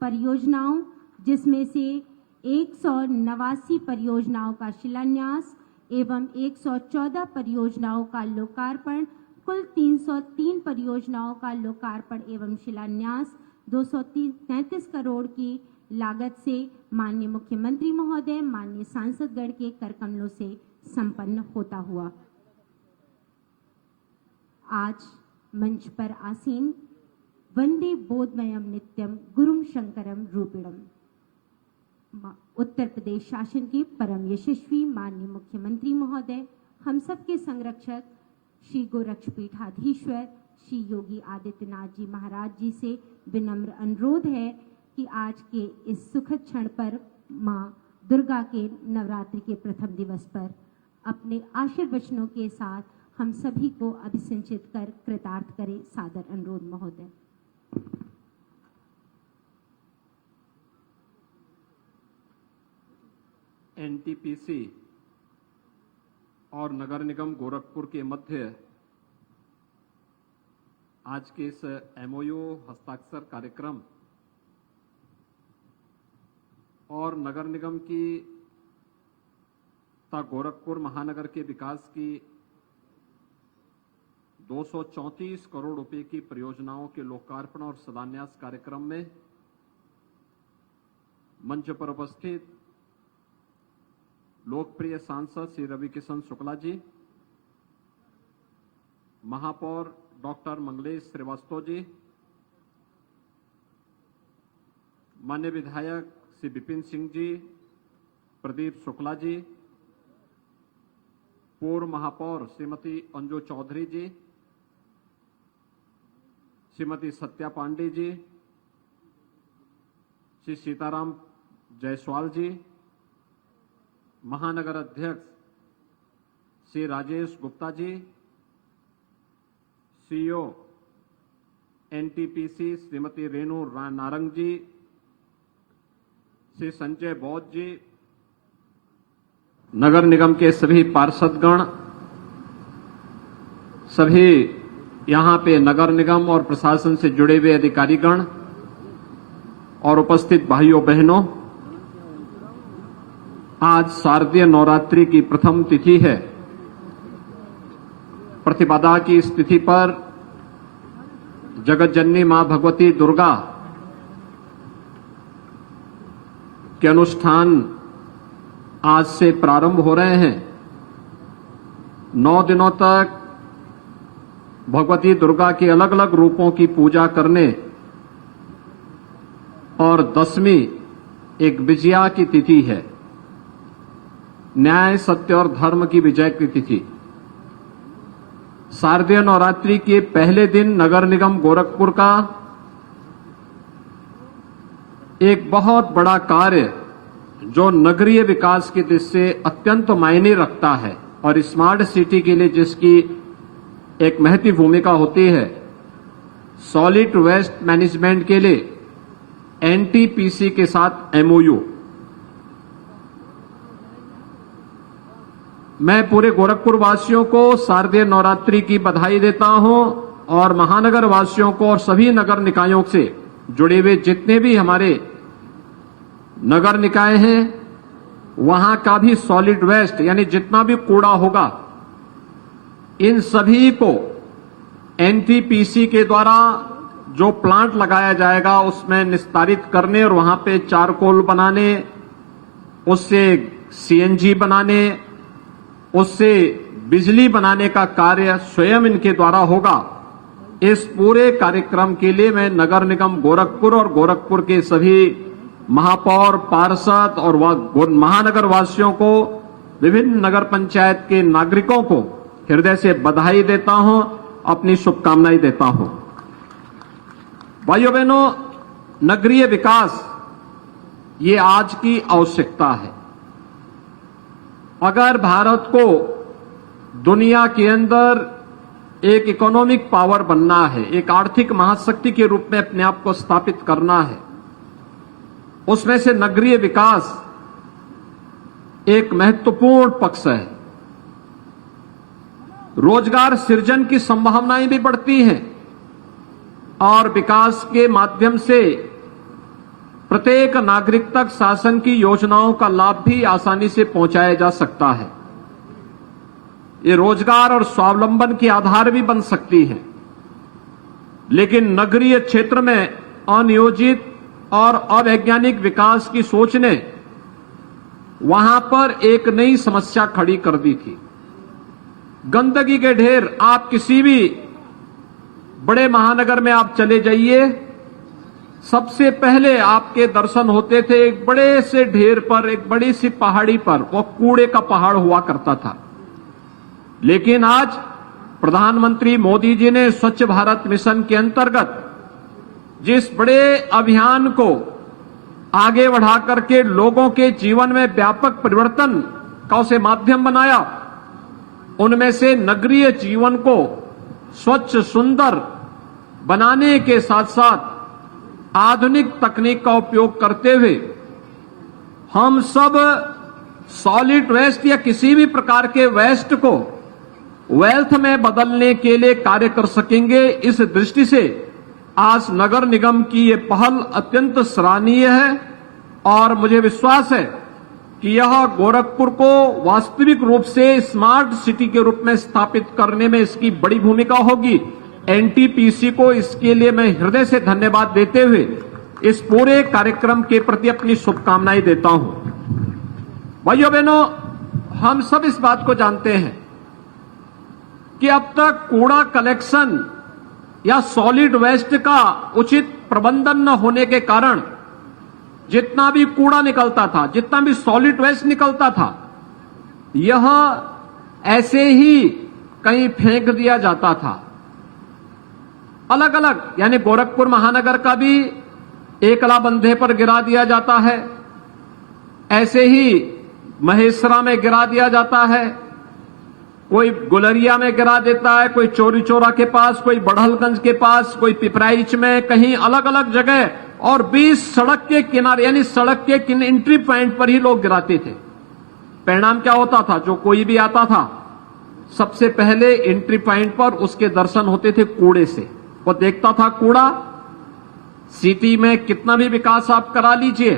परियोजनाओं, जिसमें से 189 परियोजनाओं का शिलान्यास एवं 114 परियोजनाओं का लोकार्पण, कुल 303 परियोजनाओं का लोकार्पण एवं शिलान्यास 233 करोड़ की लागत से माननीय मुख्यमंत्री महोदय, माननीय सांसदगण के करकमलों से संपन्न होता हुआ आज मंच पर आसीन वंदे बोधमयम नित्यम गुरुम शंकरम रूपिणम उत्तर प्रदेश शासन के परम यशस्वी माननीय मुख्यमंत्री महोदय, हम सबके संरक्षक श्री गोरक्षपीठाधीश्वर श्री योगी आदित्यनाथ जी महाराज जी से विनम्र अनुरोध है कि आज के इस सुखद क्षण पर मां दुर्गा के नवरात्रि के प्रथम दिवस पर अपने आशीर्वचनों के साथ हम सभी को अभिसिंचित कर कृतार्थ करें। सादर अनुरोध महोदय। एनटीपीसी और नगर निगम गोरखपुर के मध्य आज के इस एमओयू हस्ताक्षर कार्यक्रम और नगर निगम की तथा गोरखपुर महानगर के विकास की 234 करोड़ रुपए की परियोजनाओं के लोकार्पण और शिलान्यास कार्यक्रम में मंच पर उपस्थित लोकप्रिय सांसद श्री रविकिशन शुक्ला जी, महापौर डॉक्टर मंगलेश श्रीवास्तव जी, माननीय विधायक श्री विपिन सिंह जी, प्रदीप शुक्ला जी, पूर्व महापौर श्रीमती अंजू चौधरी जी, श्रीमती सत्या पांडे जी, श्री सीताराम जायसवाल जी, महानगर अध्यक्ष श्री राजेश गुप्ता जी, सीईओ एनटीपीसी श्रीमती रेणु नारंग जी, श्री संजय बौद्ध जी, नगर निगम के सभी पार्षदगण, सभी यहां पे नगर निगम और प्रशासन से जुड़े हुए अधिकारीगण और उपस्थित भाइयों बहनों, आज शारदीय नवरात्रि की प्रथम तिथि है। प्रतिपदा की इस तिथि पर जगत जननी मां भगवती दुर्गा के अनुष्ठान आज से प्रारंभ हो रहे हैं। 9 दिनों तक भगवती दुर्गा के अलग अलग रूपों की पूजा करने और 10वीं एक विजया की तिथि है, न्याय सत्य और धर्म की विजय की तिथि। शारदीय नवरात्रि के पहले दिन नगर निगम गोरखपुर का एक बहुत बड़ा कार्य जो नगरीय विकास की दृष्टि से अत्यंत मायने रखता है और स्मार्ट सिटी के लिए जिसकी एक महत्वपूर्ण भूमिका होती है, सॉलिड वेस्ट मैनेजमेंट के लिए एनटीपीसी के साथ एमओयू। मैं पूरे गोरखपुर वासियों को शारदीय नवरात्रि की बधाई देता हूं और महानगर वासियों को और सभी नगर निकायों से जुड़े हुए जितने भी हमारे नगर निकाय हैं, वहां का भी सॉलिड वेस्ट यानी जितना भी कूड़ा होगा, इन सभी को एनटीपीसी के द्वारा जो प्लांट लगाया जाएगा उसमें निस्तारित करने और वहां पे चारकोल बनाने, उससे सीएनजी बनाने, उससे बिजली बनाने का कार्य स्वयं इनके द्वारा होगा। इस पूरे कार्यक्रम के लिए मैं नगर निगम गोरखपुर और गोरखपुर के सभी महापौर, पार्षद और महानगर वासियों को, विभिन्न नगर पंचायत के नागरिकों को हृदय से बधाई देता हूं, अपनी शुभकामनाएं देता हूं। भाइयों बहनों, नगरीय विकास ये आज की आवश्यकता है। अगर भारत को दुनिया के अंदर एक इकोनॉमिक पावर बनना है, एक आर्थिक महाशक्ति के रूप में अपने आप को स्थापित करना है, उसमें से नगरीय विकास एक महत्वपूर्ण पक्ष है। रोजगार सृजन की संभावनाएं भी बढ़ती हैं और विकास के माध्यम से प्रत्येक नागरिक तक शासन की योजनाओं का लाभ भी आसानी से पहुंचाया जा सकता है। ये रोजगार और स्वावलंबन के आधार भी बन सकती है। लेकिन नगरीय क्षेत्र में अनियोजित और अवैज्ञानिक विकास की सोच ने वहां पर एक नई समस्या खड़ी कर दी थी। गंदगी के ढेर, आप किसी भी बड़े महानगर में आप चले जाइए, सबसे पहले आपके दर्शन होते थे एक बड़े से ढेर पर, एक बड़ी सी पहाड़ी पर, वो कूड़े का पहाड़ हुआ करता था। लेकिन आज प्रधानमंत्री मोदी जी ने स्वच्छ भारत मिशन के अंतर्गत जिस बड़े अभियान को आगे बढ़ा करके लोगों के जीवन में व्यापक परिवर्तन का उसे माध्यम बनाया, उनमें से नगरीय जीवन को स्वच्छ सुंदर बनाने के साथ साथ आधुनिक तकनीक का उपयोग करते हुए हम सब सॉलिड वेस्ट या किसी भी प्रकार के वेस्ट को वेल्थ में बदलने के लिए कार्य कर सकेंगे। इस दृष्टि से आज नगर निगम की ये पहल अत्यंत सराहनीय है और मुझे विश्वास है कि यह गोरखपुर को वास्तविक रूप से स्मार्ट सिटी के रूप में स्थापित करने में इसकी बड़ी भूमिका होगी। एनटीपीसी को इसके लिए मैं हृदय से धन्यवाद देते हुए इस पूरे कार्यक्रम के प्रति अपनी शुभकामनाएं देता हूं। भाइयों बहनों, हम सब इस बात को जानते हैं कि अब तक कूड़ा कलेक्शन या सॉलिड वेस्ट का उचित प्रबंधन न होने के कारण जितना भी कूड़ा निकलता था, जितना भी सॉलिड वेस्ट निकलता था, यह ऐसे ही कहीं फेंक दिया जाता था। अलग अलग, यानी गोरखपुर महानगर का भी एकला बंधे पर गिरा दिया जाता है, ऐसे ही महेसरा में गिरा दिया जाता है, कोई गुलरिया में गिरा देता है, कोई चोरी चौरा के पास, कोई बढ़लगंज के पास, कोई पिपराइच में, कहीं अलग अलग जगह, और 20 सड़क के किनारे यानी सड़क के एंट्री पॉइंट पर ही लोग गिराते थे। परिणाम क्या होता था? जो कोई भी आता था सबसे पहले एंट्री पॉइंट पर उसके दर्शन होते थे कूड़े से। वो देखता था कूड़ा, सिटी में कितना भी विकास आप करा लीजिए,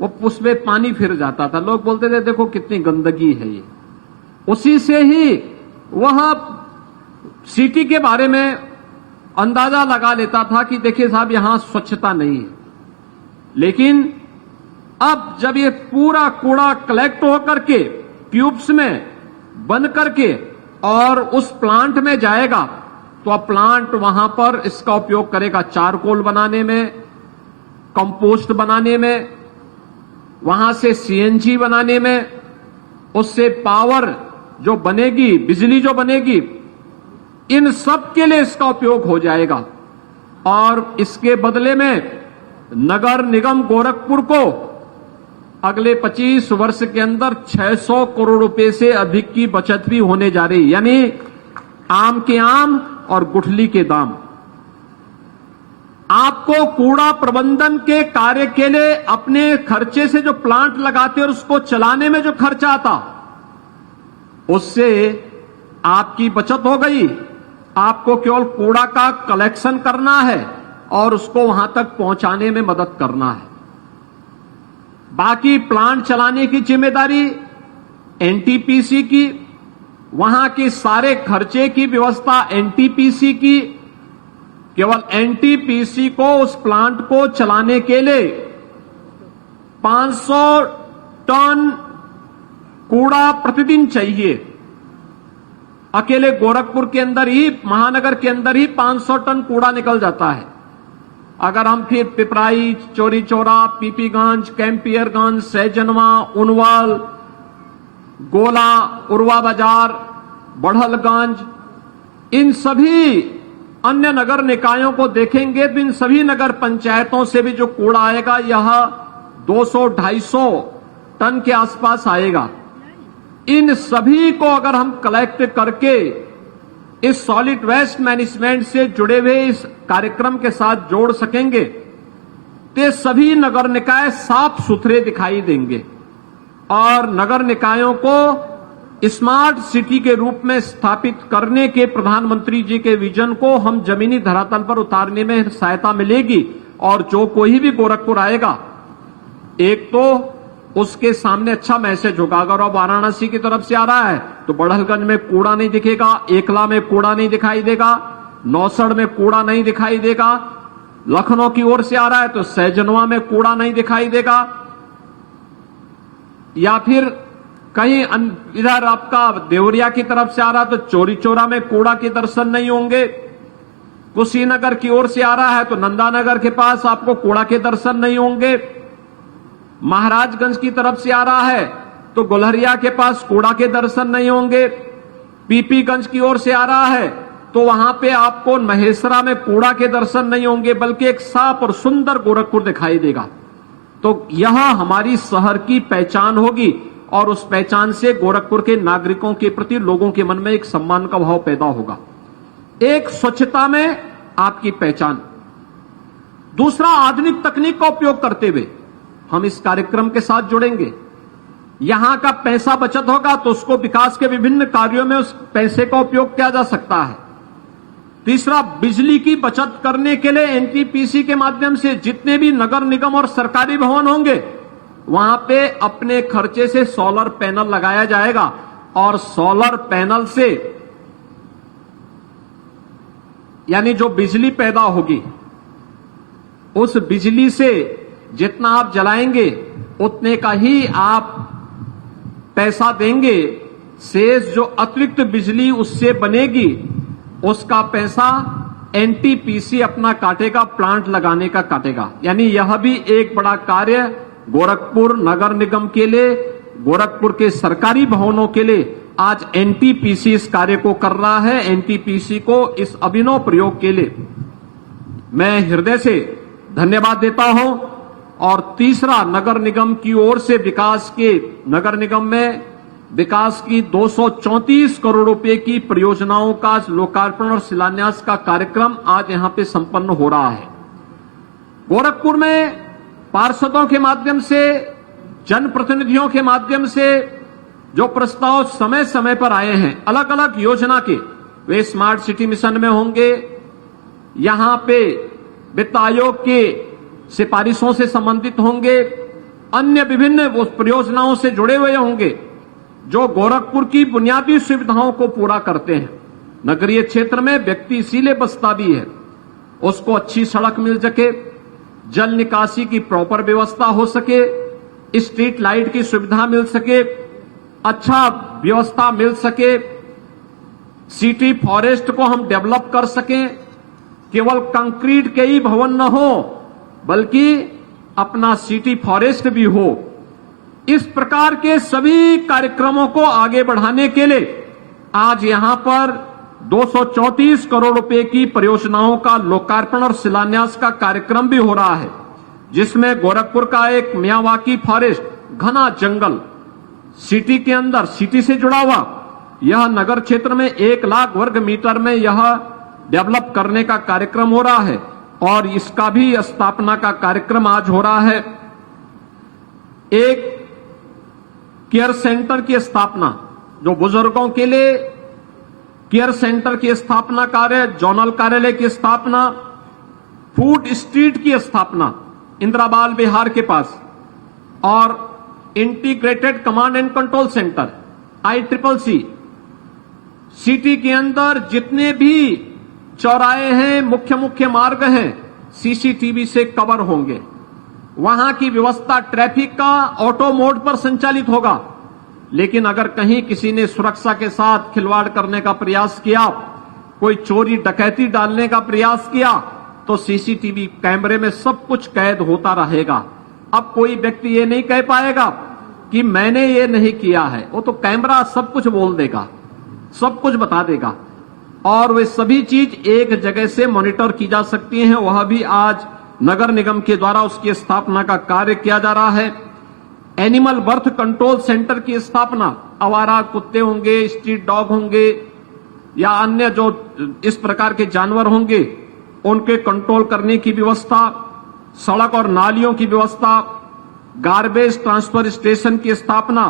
वो उसमें पानी फिर जाता था। लोग बोलते थे देखो कितनी गंदगी है ये। उसी से ही वह सिटी के बारे में अंदाजा लगा लेता था कि देखिए साहब यहां स्वच्छता नहीं है। लेकिन अब जब ये पूरा कूड़ा कलेक्ट होकर के ट्यूब्स में बन करके और उस प्लांट में जाएगा, तो अब प्लांट वहां पर इसका उपयोग करेगा चारकोल बनाने में, कंपोस्ट बनाने में, वहां से सीएनजी बनाने में, उससे पावर जो बनेगी, बिजली जो बनेगी, इन सब के लिए इसका उपयोग हो जाएगा। और इसके बदले में नगर निगम गोरखपुर को अगले 25 वर्ष के अंदर 600 करोड़ रुपए से अधिक की बचत भी होने जा रही, यानी आम के आम और गुठली के दाम। आपको कूड़ा प्रबंधन के कार्य के लिए अपने खर्चे से जो प्लांट लगाते और उसको चलाने में जो खर्चा आता, उससे आपकी बचत हो गई। आपको केवल कूड़ा का कलेक्शन करना है और उसको वहां तक पहुंचाने में मदद करना है। बाकी प्लांट चलाने की जिम्मेदारी एनटीपीसी की, वहां के सारे खर्चे की व्यवस्था एनटीपीसी की। केवल एनटीपीसी को उस प्लांट को चलाने के लिए 500 टन कूड़ा प्रतिदिन चाहिए। अकेले गोरखपुर के अंदर ही, महानगर के अंदर ही 500 टन कूड़ा निकल जाता है। अगर हम फिर पिपराइच, चोरी चौरा, पीपीगंज, कैंपियरगंज, सैजनवा, उनवाल, गोला, उर्वा बाजार, बढ़लगंज, इन सभी अन्य नगर निकायों को देखेंगे तो इन सभी नगर पंचायतों से भी जो कूड़ा आएगा यह 200-250 टन के आसपास आएगा। इन सभी को अगर हम कलेक्ट करके इस सॉलिड वेस्ट मैनेजमेंट से जुड़े हुए इस कार्यक्रम के साथ जोड़ सकेंगे तो सभी नगर निकाय साफ सुथरे दिखाई देंगे और नगर निकायों को स्मार्ट सिटी के रूप में स्थापित करने के प्रधानमंत्री जी के विजन को हम जमीनी धरातल पर उतारने में सहायता मिलेगी। और जो कोई भी गोरखपुर आएगा, एक तो उसके सामने अच्छा मैसेज होगा। अगर वो वाराणसी की तरफ से आ रहा है तो बढ़लगंज में कूड़ा नहीं दिखेगा, एकला में कूड़ा नहीं दिखाई देगा, नौसड़ में कूड़ा नहीं दिखाई देगा, लखनऊ की ओर से आ रहा है तो सहजनवा में कूड़ा नहीं दिखाई देगा, या फिर कहीं इधर आपका देवरिया की तरफ से आ रहा है तो चोरी चौरा में कूड़ा के दर्शन नहीं होंगे, कुशीनगर की ओर से आ रहा है तो नंदानगर के पास आपको कूड़ा के दर्शन नहीं होंगे, महाराजगंज की तरफ से आ रहा है तो गुलहरिया के पास कूड़ा के दर्शन नहीं होंगे, पीपीगंज की ओर से आ रहा है तो वहां पे आपको महेसरा में कूड़ा के दर्शन नहीं होंगे, बल्कि एक साफ और सुंदर गोरखपुर दिखाई देगा। तो यह हमारी शहर की पहचान होगी और उस पहचान से गोरखपुर के नागरिकों के प्रति लोगों के मन में एक सम्मान का भाव पैदा होगा। एक स्वच्छता में आपकी पहचान, दूसरा आधुनिक तकनीक का उपयोग करते हुए हम इस कार्यक्रम के साथ जुड़ेंगे। यहां का पैसा बचत होगा तो उसको विकास के विभिन्न कार्यों में उस पैसे का उपयोग किया जा सकता है। तीसरा, बिजली की बचत करने के लिए एनटीपीसी के माध्यम से जितने भी नगर निगम और सरकारी भवन होंगे वहां पे अपने खर्चे से सोलर पैनल लगाया जाएगा और सोलर पैनल से यानी जो बिजली पैदा होगी उस बिजली से जितना आप जलाएंगे उतने का ही आप पैसा देंगे, शेष जो अतिरिक्त बिजली उससे बनेगी उसका पैसा एनटीपीसी अपना काटेगा, प्लांट लगाने का काटेगा। यानी यह भी एक बड़ा कार्य गोरखपुर नगर निगम के लिए, गोरखपुर के सरकारी भवनों के लिए आज एनटीपीसी इस कार्य को कर रहा है। एनटीपीसी को इस अभिनव प्रयोग के लिए मैं हृदय से धन्यवाद देता हूं। और तीसरा, नगर निगम की ओर से विकास के, नगर निगम में विकास की 234 करोड़ रुपए की परियोजनाओं का लोकार्पण और शिलान्यास का कार्यक्रम आज यहां पे संपन्न हो रहा है। गोरखपुर में पार्षदों के माध्यम से, जनप्रतिनिधियों के माध्यम से जो प्रस्ताव समय समय पर आए हैं अलग अलग योजना के, वे स्मार्ट सिटी मिशन में होंगे, यहां पे वित्त आयोग के सिफारिशों से संबंधित होंगे, अन्य विभिन्न परियोजनाओं से जुड़े हुए होंगे जो गोरखपुर की बुनियादी सुविधाओं को पूरा करते हैं। नगरीय क्षेत्र में व्यक्ति इसीलिए बसता भी है, उसको अच्छी सड़क मिल सके, जल निकासी की प्रॉपर व्यवस्था हो सके, स्ट्रीट लाइट की सुविधा मिल सके, अच्छा व्यवस्था मिल सके, सिटी फॉरेस्ट को हम डेवलप कर सकें, केवल कंक्रीट के ही भवन न हो बल्कि अपना सिटी फॉरेस्ट भी हो। इस प्रकार के सभी कार्यक्रमों को आगे बढ़ाने के लिए आज यहां पर 234 करोड़ रुपए की परियोजनाओं का लोकार्पण और शिलान्यास का कार्यक्रम भी हो रहा है, जिसमें गोरखपुर का एक मियावाकी फॉरेस्ट, घना जंगल सिटी के अंदर, सिटी से जुड़ा हुआ, यह नगर क्षेत्र में 1 लाख वर्ग मीटर में यह डेवलप करने का कार्यक्रम हो रहा है और इसका भी स्थापना का कार्यक्रम आज हो रहा है। एक केयर सेंटर की स्थापना, जो बुजुर्गों के लिए केयर सेंटर की स्थापना कार्य, जोनल कार्यालय की स्थापना, फूड स्ट्रीट की स्थापना इंदिराबाल बिहार के पास, और integrated command and control centre ICCC, city के अंदर जितने भी चौराहे हैं, मुख्य मुख्य मार्ग हैं, सीसीटीवी से कवर होंगे। वहां की व्यवस्था ट्रैफिक का ऑटो मोड पर संचालित होगा, लेकिन अगर कहीं किसी ने सुरक्षा के साथ खिलवाड़ करने का प्रयास किया, कोई चोरी डकैती डालने का प्रयास किया, तो सीसीटीवी कैमरे में सब कुछ कैद होता रहेगा। अब कोई व्यक्ति ये नहीं कह पाएगा कि मैंने ये नहीं किया है, वो तो कैमरा सब कुछ बोल देगा, सब कुछ बता देगा और वे सभी चीज एक जगह से मॉनिटर की जा सकती हैं। वह भी आज नगर निगम के द्वारा उसकी स्थापना का कार्य किया जा रहा है। एनिमल बर्थ कंट्रोल सेंटर की स्थापना, आवारा कुत्ते होंगे, स्ट्रीट डॉग होंगे या अन्य जो इस प्रकार के जानवर होंगे, उनके कंट्रोल करने की व्यवस्था, सड़क और नालियों की व्यवस्था, गार्बेज ट्रांसफर स्टेशन की स्थापना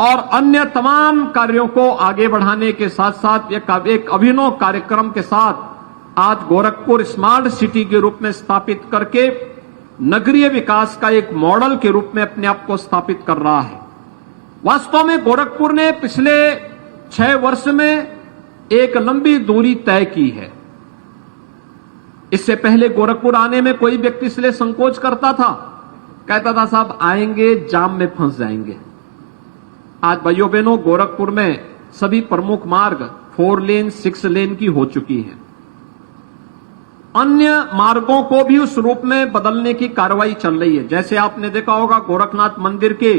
और अन्य तमाम कार्यों को आगे बढ़ाने के साथ साथ एक अभिनव कार्यक्रम के साथ आज गोरखपुर स्मार्ट सिटी के रूप में स्थापित करके नगरीय विकास का एक मॉडल के रूप में अपने आप को स्थापित कर रहा है। वास्तव में गोरखपुर ने पिछले 6 वर्ष में एक लंबी दूरी तय की है। इससे पहले गोरखपुर आने में कोई व्यक्ति इसलिए संकोच करता था, कहता था साहब आएंगे जाम में फंस जाएंगे। आज भाइयों बहनों, गोरखपुर में सभी प्रमुख मार्ग 4 लेन 6 लेन की हो चुकी है। अन्य मार्गों को भी उस रूप में बदलने की कार्रवाई चल रही है। जैसे आपने देखा होगा, गोरखनाथ मंदिर के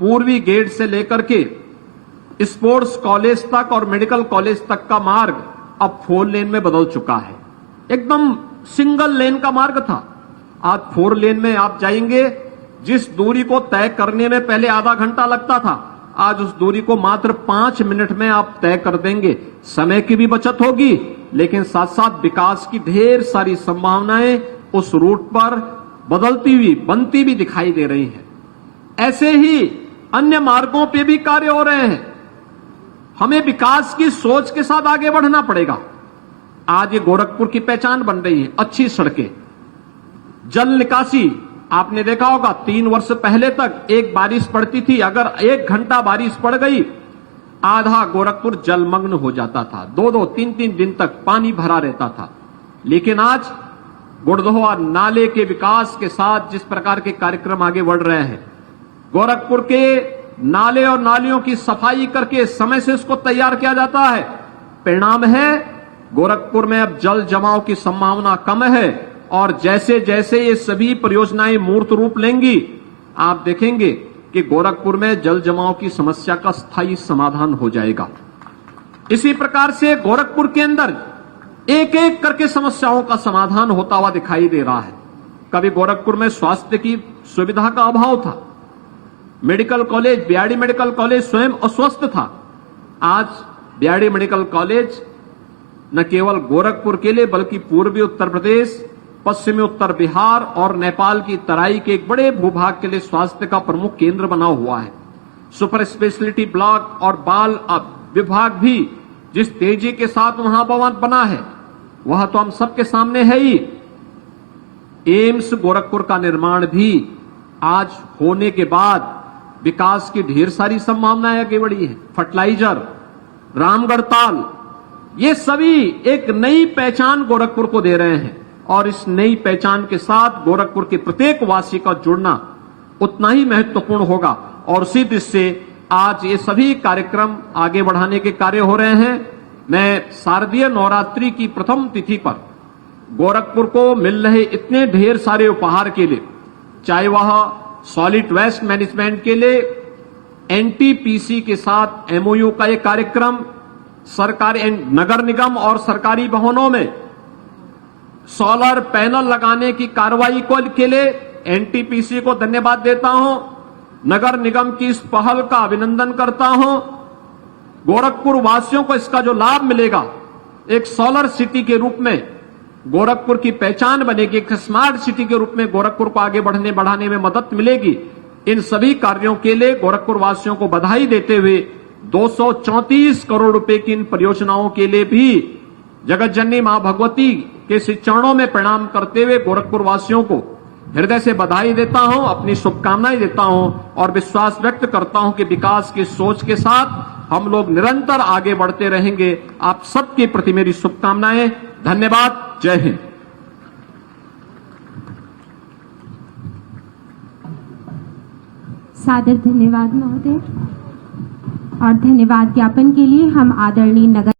पूर्वी गेट से लेकर के स्पोर्ट्स कॉलेज तक और मेडिकल कॉलेज तक का मार्ग अब 4 लेन में बदल चुका है। एकदम सिंगल लेन का मार्ग था, आज 4 लेन में आप जाएंगे। जिस दूरी को तय करने में पहले आधा घंटा लगता था, आज उस दूरी को मात्र 5 मिनट में आप तय कर देंगे। समय की भी बचत होगी, लेकिन साथ साथ विकास की ढेर सारी संभावनाएं उस रूट पर बदलती हुई, बनती भी दिखाई दे रही हैं। ऐसे ही अन्य मार्गों पे भी कार्य हो रहे हैं। हमें विकास की सोच के साथ आगे बढ़ना पड़ेगा। आज ये गोरखपुर की पहचान बन रही है। अच्छी सड़कें, जल निकासी, आपने देखा होगा 3 वर्ष पहले तक एक बारिश पड़ती थी, अगर 1 घंटा बारिश पड़ गई आधा गोरखपुर जलमग्न हो जाता था। 2-2, 3-3 दिन तक पानी भरा रहता था। लेकिन आज गुड़दोहा नाले के विकास के साथ जिस प्रकार के कार्यक्रम आगे बढ़ रहे हैं, गोरखपुर के नाले और नालियों की सफाई करके समय से उसको तैयार किया जाता है। परिणाम है गोरखपुर में अब जल जमाव की संभावना कम है। और जैसे जैसे ये सभी परियोजनाएं मूर्त रूप लेंगी, आप देखेंगे कि गोरखपुर में जल जमाव की समस्या का स्थायी समाधान हो जाएगा। इसी प्रकार से गोरखपुर के अंदर एक एक करके समस्याओं का समाधान होता हुआ दिखाई दे रहा है। कभी गोरखपुर में स्वास्थ्य की सुविधा का अभाव था, medical college, BRD medical college स्वयं अस्वस्थ था। आज बीआरडी मेडिकल कॉलेज न केवल गोरखपुर के लिए बल्कि पूर्वी उत्तर प्रदेश, पश्चिमी उत्तर बिहार और नेपाल की तराई के एक बड़े भूभाग के लिए स्वास्थ्य का प्रमुख केंद्र बना हुआ है। सुपर स्पेशलिटी ब्लॉक और बाल विभाग भी जिस तेजी के साथ वहां बना है, वह तो हम सबके सामने है ही। एम्स गोरखपुर का निर्माण भी आज होने के बाद विकास की ढेर सारी संभावनाएं आगे बढ़ी है। फर्टिलाइजर, रामगढ़ ताल, ये सभी एक नई पहचान गोरखपुर को दे रहे हैं। और इस नई पहचान के साथ गोरखपुर के प्रत्येक वासी का जुड़ना उतना ही महत्वपूर्ण होगा। और उसी दृष्टि से आज ये सभी कार्यक्रम आगे बढ़ाने के कार्य हो रहे हैं। मैं शारदीय नवरात्रि की प्रथम तिथि पर गोरखपुर को मिल रहे इतने ढेर सारे उपहार के लिए, चाहे वह सॉलिड वेस्ट मैनेजमेंट के लिए एनटीपीसी के साथ एमओयू का एक कार्यक्रम, सरकारी नगर निगम और सरकारी भवनों में सोलर पैनल लगाने की कार्रवाई के लिए एनटीपीसी को धन्यवाद देता हूं। नगर निगम की इस पहल का अभिनंदन करता हूं। गोरखपुर वासियों को इसका जो लाभ मिलेगा, एक सोलर सिटी के रूप में गोरखपुर की पहचान बनेगी, एक स्मार्ट सिटी के रूप में गोरखपुर को आगे बढ़ाने में मदद मिलेगी। इन सभी कार्यों के लिए गोरखपुर वासियों को बधाई देते हुए 234 करोड़ रुपए की इन परियोजनाओं के लिए भी जगत जननी मां भगवती के श्री चरणों में प्रणाम करते हुए गोरखपुर वासियों को हृदय से बधाई देता हूं, अपनी शुभकामनाएं देता हूं और विश्वास व्यक्त करता हूं कि विकास की सोच के साथ हम लोग निरंतर आगे बढ़ते रहेंगे। आप सबके प्रति मेरी शुभकामनाएं। धन्यवाद। जय हिंद। सादर धन्यवाद महोदय। और धन्यवाद ज्ञापन के लिए हम आदरणीय नगर